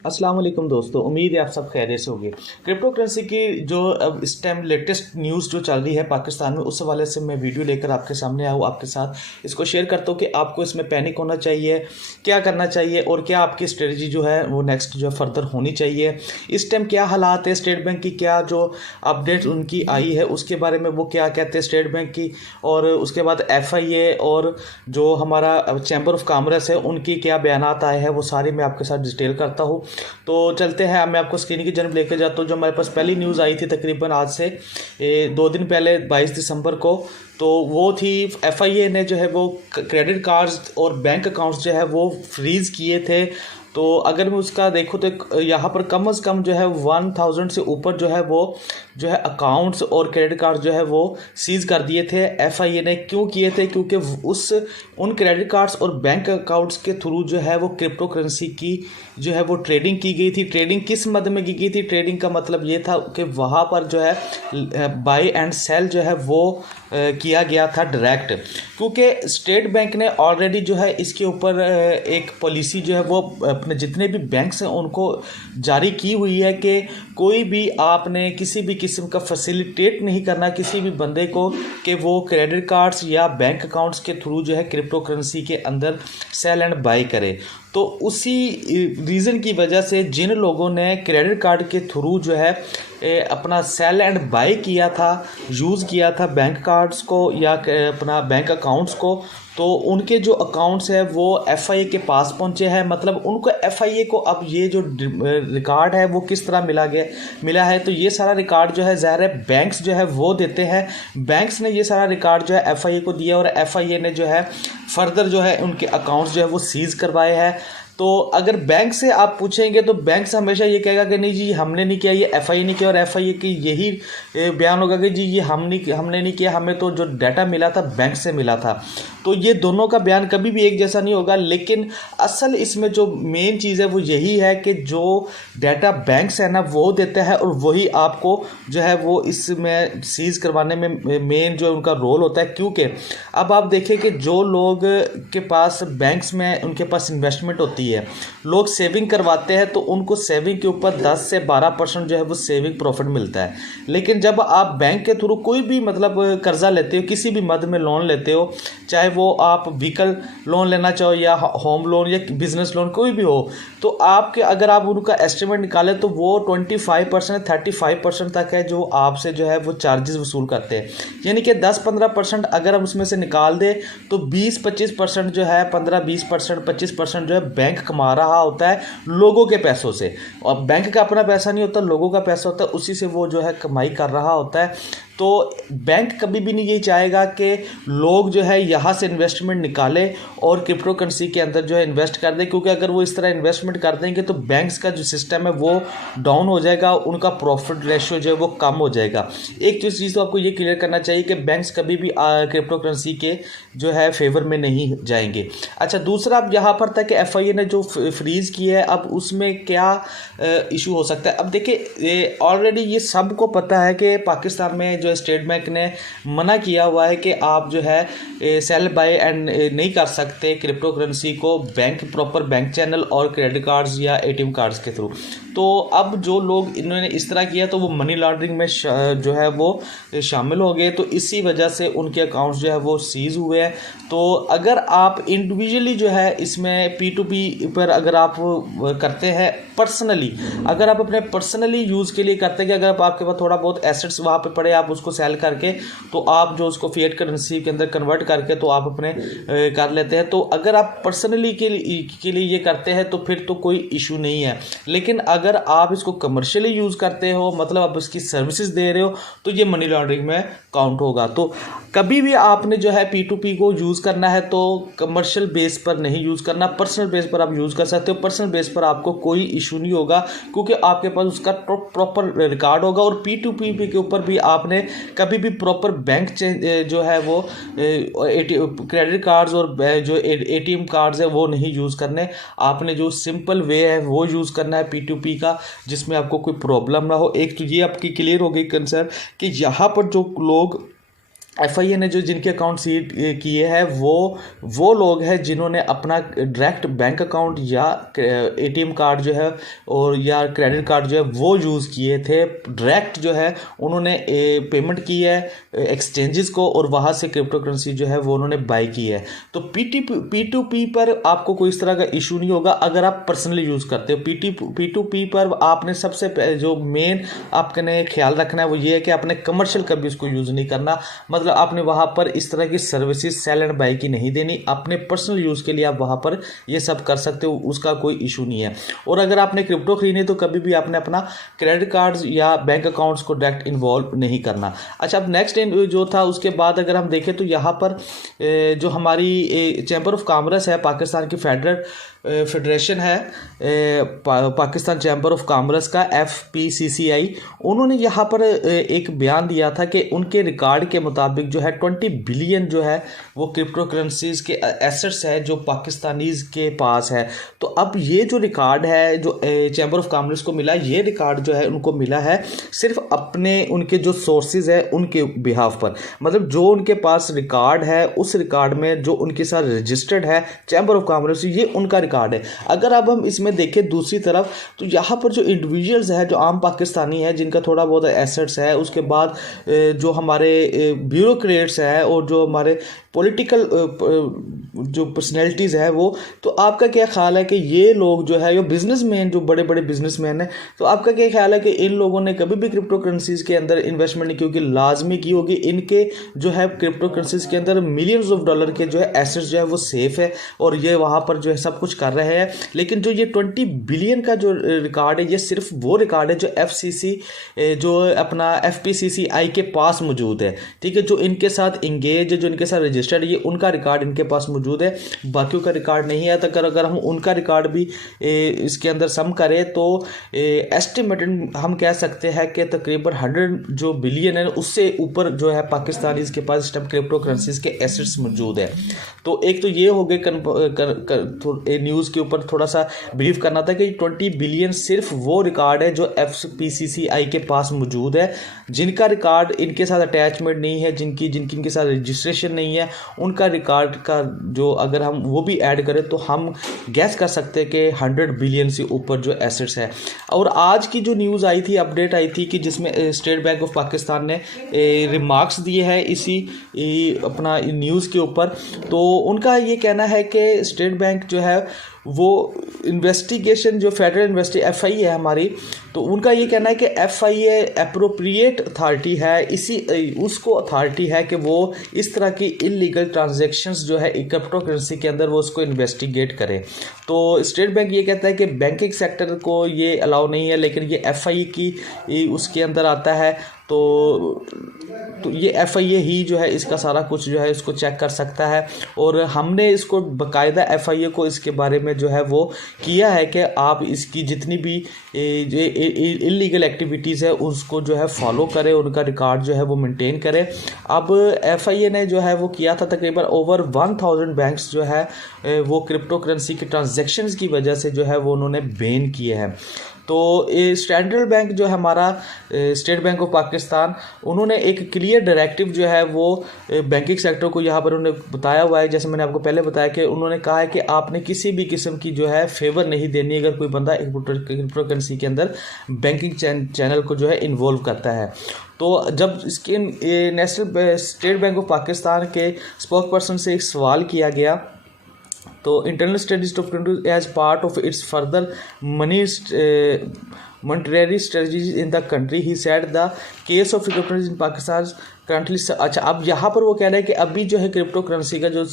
अस्सलाम वालेकुम दोस्तों, उम्मीद है आप सब खैरियत से होंगे। क्रिप्टो करेंसी की जो अब इस टाइम लेटेस्ट न्यूज़ जो चल रही है पाकिस्तान में, उस हवाले से मैं वीडियो लेकर आपके सामने आया हूँ। आपके साथ इसको शेयर करता हूँ कि आपको इसमें पैनिक होना चाहिए, क्या करना चाहिए और क्या आपकी स्ट्रेटजी जो है वो नेक्स्ट जो है फर्दर होनी चाहिए। इस टाइम क्या हालात है, स्टेट बैंक की क्या जो अपडेट उनकी आई है उसके बारे में वो क्या कहते हैं स्टेट बैंक की, और उसके बाद FIA और जो हमारा चैम्बर ऑफ कॉमर्स है उनकी क्या बयानात आए हैं, वो सारी मैं आपके साथ डिटेल करता हूँ। तो चलते हैं, मैं आपको स्क्रीन की जानब लेकर जाता हूँ। जो हमारे पास पहली न्यूज़ आई थी तकरीबन आज से 2 दिन पहले 22 दिसंबर को, तो वो थी FIA ने जो है वो क्रेडिट कार्ड्स और बैंक अकाउंट्स जो है वो फ्रीज़ किए थे। तो अगर मैं उसका देखूँ तो यहाँ पर कम से कम जो है 1000 से ऊपर जो है वो जो है अकाउंट्स और क्रेडिट कार्ड जो है वो सीज़ कर दिए थे। FIA ने क्यों किए थे? क्योंकि उन क्रेडिट कार्ड्स और बैंक अकाउंट्स के थ्रू जो है वो क्रिप्टो करेंसी की जो है वो ट्रेडिंग की गई थी। ट्रेडिंग किस मद में की गई थी? ट्रेडिंग का मतलब ये था कि वहाँ पर जो है बाई एंड सेल जो है वो किया गया था डायरेक्ट, क्योंकि स्टेट बैंक ने ऑलरेडी जो है इसके ऊपर एक पॉलिसी जो है वो अपने जितने भी बैंक्स हैं उनको जारी की हुई है कि कोई भी आपने किसी भी किस्म का फैसिलिटेट नहीं करना किसी भी बंदे को कि वो क्रेडिट कार्ड्स या बैंक अकाउंट्स के थ्रू जो है क्रिप्टो करेंसी के अंदर सेल एंड बाई करे। तो उसी रीज़न की वजह से जिन लोगों ने क्रेडिट कार्ड के थ्रू जो है अपना सेल एंड बाई किया था, यूज़ किया था बैंक कार्ड्स को या अपना बैंक अकाउंट्स को, तो उनके जो अकाउंट्स है वो FIA के पास पहुंचे हैं। मतलब उनको FIA को अब ये जो रिकॉर्ड है वो किस तरह मिला है, तो ये सारा रिकॉर्ड जो है ज़ाहिर है बैंक्स जो है वो देते हैं। बैंक्स ने ये सारा रिकॉर्ड जो है FIA को दिया और FIA ने जो है फर्दर जो है उनके अकाउंट्स जो है वो सीज़ करवाए हैं। तो अगर बैंक से आप पूछेंगे तो बैंक से हमेशा ये कहेगा कि नहीं जी हमने नहीं किया, ये FIA ने किया, और FIA की यही बयान होगा कि जी ये हमने नहीं किया, हमें तो जो डाटा मिला था बैंक से मिला था। तो ये दोनों का बयान कभी भी एक जैसा नहीं होगा, लेकिन असल इसमें जो मेन चीज़ है वो यही है कि जो डाटा बैंक्स है ना वो देता है और वही आपको जो है वो इसमें सीज़ करवाने में मेन जो उनका रोल होता है। क्योंकि अब आप देखें कि जो लोग के पास बैंक्स में उनके पास इन्वेस्टमेंट होती है, लोग सेविंग करवाते हैं तो उनको सेविंग के ऊपर 10 से 12% जो है वो सेविंग प्रॉफिट मिलता है। लेकिन जब आप बैंक के थ्रू कोई भी मतलब कर्जा लेते हो, किसी भी मद में लोन लेते हो, चाहे वो आप व्हीकल लोन लेना चाहो या होम लोन या बिजनेस लोन कोई भी हो, तो आपके अगर आप उनका एस्टिमेट निकालें तो वो 25% 35% तक है जो आपसे जो है वो चार्जेस वसूल करते हैं। यानी कि 10-15% अगर हम उसमें से निकाल दें तो 20-25% जो है 15-20% 25% जो है बैंक कमा रहा होता है लोगों के पैसों से। और बैंक का अपना पैसा नहीं होता, लोगों का पैसा होता है, उसी से वो जो है कमाई कर रहा होता है। तो बैंक कभी भी नहीं ये चाहेगा कि लोग जो है यहाँ से इन्वेस्टमेंट निकाले और क्रिप्टो करेंसी के अंदर जो है इन्वेस्ट कर दें, क्योंकि अगर वो इस तरह इन्वेस्टमेंट कर देंगे तो बैंक्स का जो सिस्टम है वो डाउन हो जाएगा, उनका प्रॉफिट रेशियो जो है वो कम हो जाएगा। एक चीज़ तो आपको ये क्लियर करना चाहिए कि बैंक्स कभी भी क्रिप्टो करेंसी के जो है फेवर में नहीं जाएंगे। अच्छा, दूसरा अब यहाँ पर था कि FIA ने जो फ्रीज़ किया है, अब उसमें क्या इशू हो सकता है। अब देखिए ऑलरेडी ये सबको पता है कि पाकिस्तान में जो स्टेट बैंक ने मना किया हुआ है कि आप जो है सेल बाय एंड नहीं कर सकते क्रिप्टो करेंसी को प्रॉपर बैंक चैनल और क्रेडिट कार्ड्स या ATM कार्ड्स के थ्रू। तो अब जो लोग इन्होंने इस तरह किया तो वो मनी लॉन्ड्रिंग में जो है वो शामिल हो गए, तो इसी वजह से उनके अकाउंट्स जो है वो सीज हुए हैं। तो अगर आप इंडिविजुअली जो है इसमें P2P पर अगर आप करते हैं पर्सनली, अगर आप अपने पर्सनली यूज़ के लिए करते हैं कि अगर आपके पास थोड़ा बहुत एसेट्स वहाँ पे पड़े, आप उसको सेल करके तो आप जो उसको फिएट करेंसी के अंदर कन्वर्ट करके तो आप अपने कर लेते हैं। तो अगर आप पर्सनली के लिए ये करते हैं तो फिर तो कोई इशू नहीं है। लेकिन अगर आप इसको कमर्शियली यूज़ करते हो, मतलब आप इसकी सर्विसेज दे रहे हो, तो ये मनी लॉन्ड्रिंग में काउंट होगा। तो कभी भी आपने जो है P2P को यूज़ करना है तो कमर्शियल बेस पर नहीं यूज़ करना, पर्सनल बेस पर आप यूज़ कर सकते हो। पर्सनल बेस पर आपको कोई इशू नहीं होगा क्योंकि आपके पास उसका प्रॉपर रिकॉर्ड होगा। और P2P के ऊपर भी आपने कभी भी प्रॉपर बैंक जो है वो क्रेडिट कार्ड्स और जो ATM कार्ड्स है वो नहीं यूज़ करने। आपने जो सिंपल वे है वो यूज़ करना है P2P का, जिसमें आपको कोई प्रॉब्लम ना हो। एक तो ये आपकी क्लियर हो गई कंसर्न कि यहाँ पर जो लोग FIA ने जो जिनके अकाउंट सीड किए हैं वो लोग हैं जिन्होंने अपना डायरेक्ट बैंक अकाउंट या ATM कार्ड जो है और या क्रेडिट कार्ड जो है वो यूज़ किए थे। डायरेक्ट जो है उन्होंने पेमेंट की है एक्सचेंजेस को और वहाँ से क्रिप्टो करेंसी जो है वो उन्होंने बाई की है। तो P2P पर आपको कोई इस तरह का इशू नहीं होगा अगर आप पर्सनली यूज़ करते हो। P2P पर आपने सबसे जो मेन आपने ख्याल रखना है वो ये है कि आपने कमर्शियल कभी उसको यूज़ नहीं करना, मतलब आपने वहाँ पर इस तरह की सर्विसेज सेल एंड बाई की नहीं देनी। अपने पर्सनल यूज़ के लिए आप वहाँ पर ये सब कर सकते हो, उसका कोई इशू नहीं है। और अगर आपने क्रिप्टो खरीदनी तो कभी भी आपने अपना क्रेडिट कार्ड्स या बैंक अकाउंट्स को डायरेक्ट इन्वॉल्व नहीं करना। अच्छा, अब नेक्स्ट जो था उसके बाद अगर हम देखें तो यहाँ पर जो हमारी चैम्बर ऑफ कॉमर्स है, पाकिस्तान की फेडरेशन है पाकिस्तान चैम्बर ऑफ कॉमर्स का FPCCI, उन्होंने यहाँ पर एक बयान दिया था कि उनके रिकॉर्ड के मुताबिक जो है 20 बिलियन जो है वो क्रिप्टो करेंसीज के एसेट्स है जो पाकिस्तानीज के पास है। तो अब ये जो रिकॉर्ड है जो चैम्बर ऑफ कॉमर्स को मिला, ये रिकॉर्ड जो है उनको मिला है सिर्फ अपने उनके जो सोर्सेज है उनके बिहाफ पर, मतलब जो उनके पास रिकॉर्ड है उस रिकॉर्ड में जो उनके साथ रजिस्टर्ड है चैम्बर ऑफ कॉमर्स, ये उनका रिकॉर्ड है। अगर अब हम इसमें देखें दूसरी तरफ तो यहाँ पर जो इंडिविजुअल्स है जो आम पाकिस्तानी है जिनका थोड़ा बहुत एसेट्स है, उसके बाद जो हमारे ब्यूरोक्रेट्स है और जो हमारे पॉलिटिकल जो पर्सनैलिटीज़ है वो, तो आपका क्या ख्याल है कि ये लोग जो है ये बिजनेसमैन जो बड़े बड़े बिजनेसमैन हैं, तो आपका क्या ख्याल है कि इन लोगों ने कभी भी क्रिप्टो करेंसीज के अंदर इन्वेस्टमेंट नहीं, क्योंकि लाजमी की होगी, इनके जो है क्रिप्टो करेंसीज के अंदर मिलियंस ऑफ डॉलर के जो है एसेट्स जो है वो सेफ है और ये वहाँ पर जो है सब कुछ कर रहे हैं। लेकिन जो ये 20 बिलियन का जो रिकॉर्ड है ये सिर्फ वो रिकॉर्ड है जो जो अपना FPCCI के पास मौजूद है, ठीक है, जो इनके साथ इंगेज, जो इनके साथ रजिस्टर्ड, ये उनका रिकॉर्ड इनके पास मौजूद है, बाकियों का रिकॉर्ड नहीं है। तो अगर हम उनका रिकॉर्ड भी इसके अंदर सम करें तो एस्टिमेटेड हम कह सकते हैं कि तकरीबन 100 जो बिलियन है उससे ऊपर जो है पाकिस्तानी के पास इस टाइम क्रिप्टो करेंसीज के एसेट्स मौजूद है। तो एक तो ये हो गए न्यूज़ के ऊपर थोड़ा सा ब्रीफ करना था कि 20 बिलियन सिर्फ वो रिकॉर्ड है जो FPCCI के पास मौजूद है, जिनका रिकॉर्ड इनके साथ अटैचमेंट नहीं है, जिनकी इनके साथ रजिस्ट्रेशन नहीं है, उनका रिकॉर्ड का जो अगर हम वो भी ऐड करें तो हम गैस कर सकते हैं कि 100 बिलियन से ऊपर जो एसेट्स है। और आज की जो न्यूज़ आई थी, अपडेट आई थी कि जिसमें स्टेट बैंक ऑफ पाकिस्तान ने रिमार्क्स दिए हैं इसी अपना न्यूज़ के ऊपर। तो उनका ये कहना है कि स्टेट बैंक जो है वो इन्वेस्टिगेशन जो फेडरल FIA है हमारी, तो उनका ये कहना है कि FIA एप्रोप्रिएट अथॉरिटी है, इसी उसको अथॉरिटी है कि वो इस तरह की इलीगल ट्रांजैक्शंस जो है क्रिप्टो करेंसी के अंदर वो उसको इन्वेस्टिगेट करे। तो स्टेट बैंक ये कहता है कि बैंकिंग सेक्टर को ये अलाउ नहीं है, लेकिन ये FIA की उसके अंदर आता है। तो ये FIA ही जो है इसका सारा कुछ जो है इसको चेक कर सकता है। और हमने इसको बाकायदा FIA को इसके बारे में जो है वो किया है कि आप इसकी जितनी भी इलीगल एक्टिविटीज़ है उसको जो है फॉलो करें, उनका रिकॉर्ड जो है वो मेंटेन करें। अब FIA ने जो है वो किया था तकरीबन ओवर 1000 बैंक्स जो है वो क्रिप्टो करेंसी की ट्रांजैक्शंस की वजह से जो है वो उन्होंने बैन किए हैं। तो सेंट्रल बैंक जो है हमारा स्टेट बैंक ऑफ पाकिस्तान, उन्होंने एक क्लियर डायरेक्टिव जो है वो बैंकिंग सेक्टर को यहाँ पर उन्होंने बताया हुआ है, जैसे मैंने आपको पहले बताया कि उन्होंने कहा है कि आपने किसी भी किस्म की जो है फेवर नहीं देनी अगर कोई बंदा क्रिप्टो करेंसी के अंदर बैंकिंग चैनल को जो है इन्वॉल्व करता है। तो जब इसके national state bank of Pakistan के स्पोक पर्सन से एक सवाल किया गया तो internal studies of country as part of its further monetary strategies in the country, he said the case of cryptocurrency in Pakistan currently. अच्छा, अब यहाँ पर वो कह रहे हैं कि अभी जो है क्रिप्टो करेंसी का जो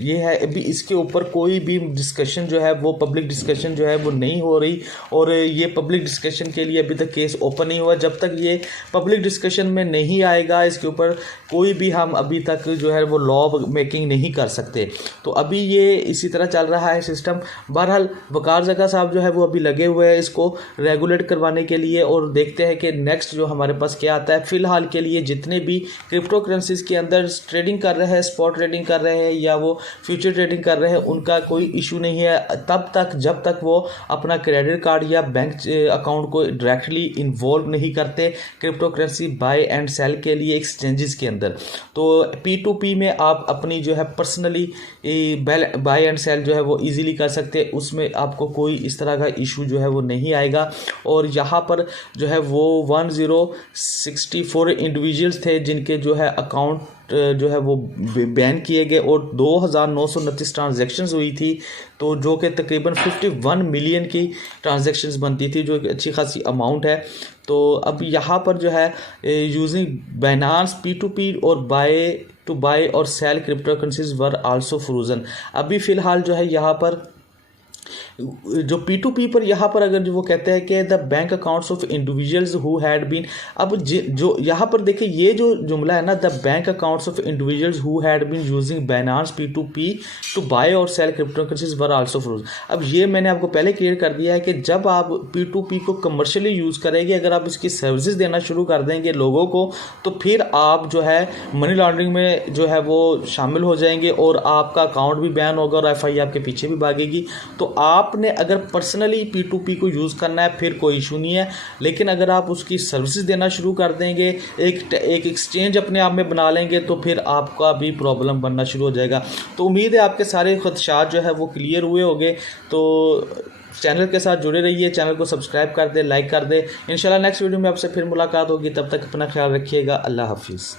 ये है अभी इसके ऊपर कोई भी डिस्कशन जो है वो पब्लिक डिस्कशन जो है वो नहीं हो रही, और ये पब्लिक डिस्कशन के लिए अभी तक केस ओपन नहीं हुआ। जब तक ये पब्लिक डिस्कशन में नहीं आएगा इसके ऊपर कोई भी हम अभी तक जो है वो लॉ मेकिंग नहीं कर सकते। तो अभी ये इसी तरह चल रहा है सिस्टम। बहरहाल वकार जका साहब जो है वो अभी लगे हुए हैं इसको रेगुलेट करवाने के लिए, और देखते हैं कि नेक्स्ट जो हमारे पास क्या आता है। फ़िलहाल के लिए जितने भी भी क्रिप्टो करेंसीज के अंदर ट्रेडिंग कर रहे हैं, स्पॉट ट्रेडिंग कर रहे हैं या वो फ्यूचर ट्रेडिंग कर रहे हैं, उनका कोई इशू नहीं है तब तक जब तक वो अपना क्रेडिट कार्ड या बैंक अकाउंट को डायरेक्टली इन्वॉल्व नहीं करते cryptocurrency buy and sell के लिए एक्सचेंजेस के अंदर। तो P2P में आप अपनी जो है पर्सनली बाय एंड सेल जो है वो इजीली कर सकते हैं, उसमें आपको कोई इस तरह का इशू जो है वो नहीं आएगा। और यहाँ पर जो है वो 1064 इंडिविजुअल्स थे जिनके जो है अकाउंट जो है वो बैन किए गए और 2929 ट्रांजैक्शंस हुई थी, तो जो कि तकरीबन 51 मिलियन की ट्रांजैक्शंस बनती थी, जो एक अच्छी खासी अमाउंट है। तो अब यहाँ पर जो है यूजिंग बाइनेंस P2P और बाय और sell crypto currencies were also frozen. अभी फ़िलहाल जो है यहाँ पर जो P2P पर यहाँ पर अगर जो वो कहते हैं कि the bank accounts of individuals who had been, अब जो यहाँ पर देखिए ये जो जुमला है ना, the bank accounts of individuals who had been using Binance P2P to buy और sell crypto currencies were also frozen. अब ये मैंने आपको पहले क्लियर कर दिया है कि जब आप P2P को कमर्शियली यूज़ करेंगे, अगर आप इसकी सर्विसेज देना शुरू कर देंगे लोगों को, तो फिर आप जो है मनी लॉन्ड्रिंग में जो है वो शामिल हो जाएंगे और आपका अकाउंट भी बैन होगा और FI आपके पीछे भी भागेगी। तो आपने अगर पर्सनली P2P को यूज़ करना है फिर कोई इशू नहीं है, लेकिन अगर आप उसकी सर्विसेज देना शुरू कर देंगे, एक एक्सचेंज अपने आप में बना लेंगे, तो फिर आपका भी प्रॉब्लम बनना शुरू हो जाएगा। तो उम्मीद है आपके सारे खदशात जो है वो क्लियर हुए होंगे। तो चैनल के साथ जुड़े रहिए, चैनल को सब्सक्राइब कर दे, लाइक कर दे। इंशाल्लाह नेक्स्ट वीडियो में आपसे फिर मुलाकात होगी, तब तक अपना ख्याल रखिएगा। अल्लाह हाफिज़।